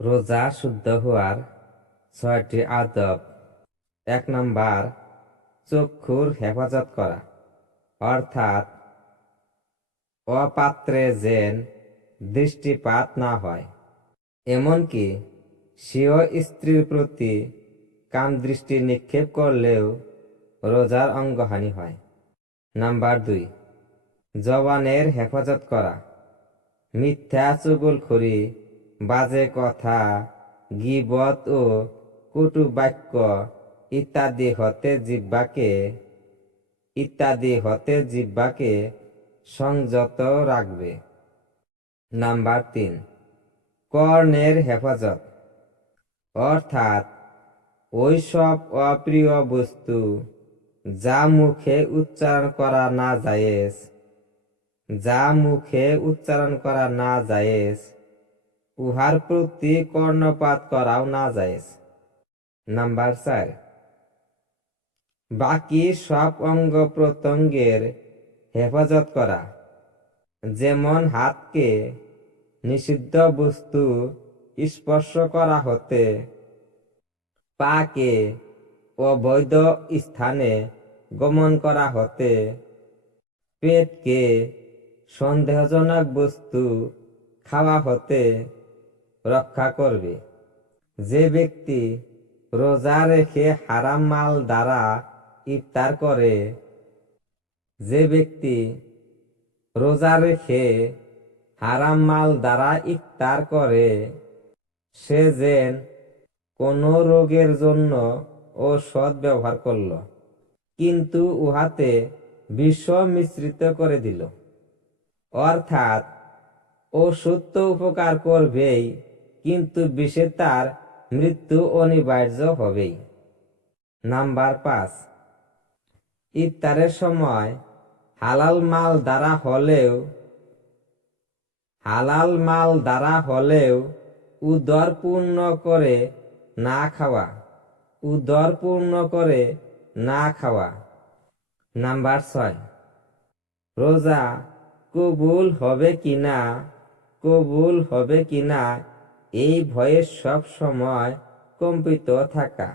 রোজা শুদ্ধ হওয়ার 6টি আদব। 1 নাম্বার, চক্ষুর হেফাজত করা, অর্থাৎ অপাত্রে যেন দৃষ্টিপাত না হয়, এমনকি স্বীয় স্ত্রীর প্রতি কাম দৃষ্টি নিক্ষেপ করলেও রোজার অঙ্গহানি হয়। নাম্বার 2, জবানের হেফাজত করা, মিথ্যা চুগলখড়ি, বাজে কথা, গীবত ও কটু বাক্য ইত্যাদি হতে জিহ্বাকে সংযত রাখবে। নাম্বার 3, কর্ণের হেফাজত, অর্থাৎ ওইসব অপ্রিয় বস্তু যা মুখে উচ্চারণ করা না জায়েজ, উহার প্রতি কর্ণপাত করাও না জায়েজ। নাম্বার 4, বাকি সব অঙ্গ প্রত্যঙ্গের হেফাজত করা, যেমন হাতকে নিষিদ্ধ বস্তু স্পর্শ করা হতে, পাকে অবৈধ স্থানে গমন করা হতে, পেটকে সন্দেহজনক বস্তু খাওয়া হতে রক্ষা করবে। যে ব্যক্তি রোজা রেখে হারাম মাল দ্বারা ইফতার করে, সে যেন কোনো রোগের জন্য ঔষধ ব্যবহার করল, কিন্তু উহাতে বিষ মিশ্রিত করে দিল, অর্থাৎ ওষুধ তো উপকার করবেই, কিন্তু বিষে তার মৃত্যু অনিবার্য হবেই। নাম্বার 5, ইফতারের সময় হালাল মাল দ্বারা হলেও উদর পূর্ণ করে না খাওয়া। নাম্বার 6, রোজা কবুল হবে কিনা এই ভয়ে সব সময় কম্পিত থাকা।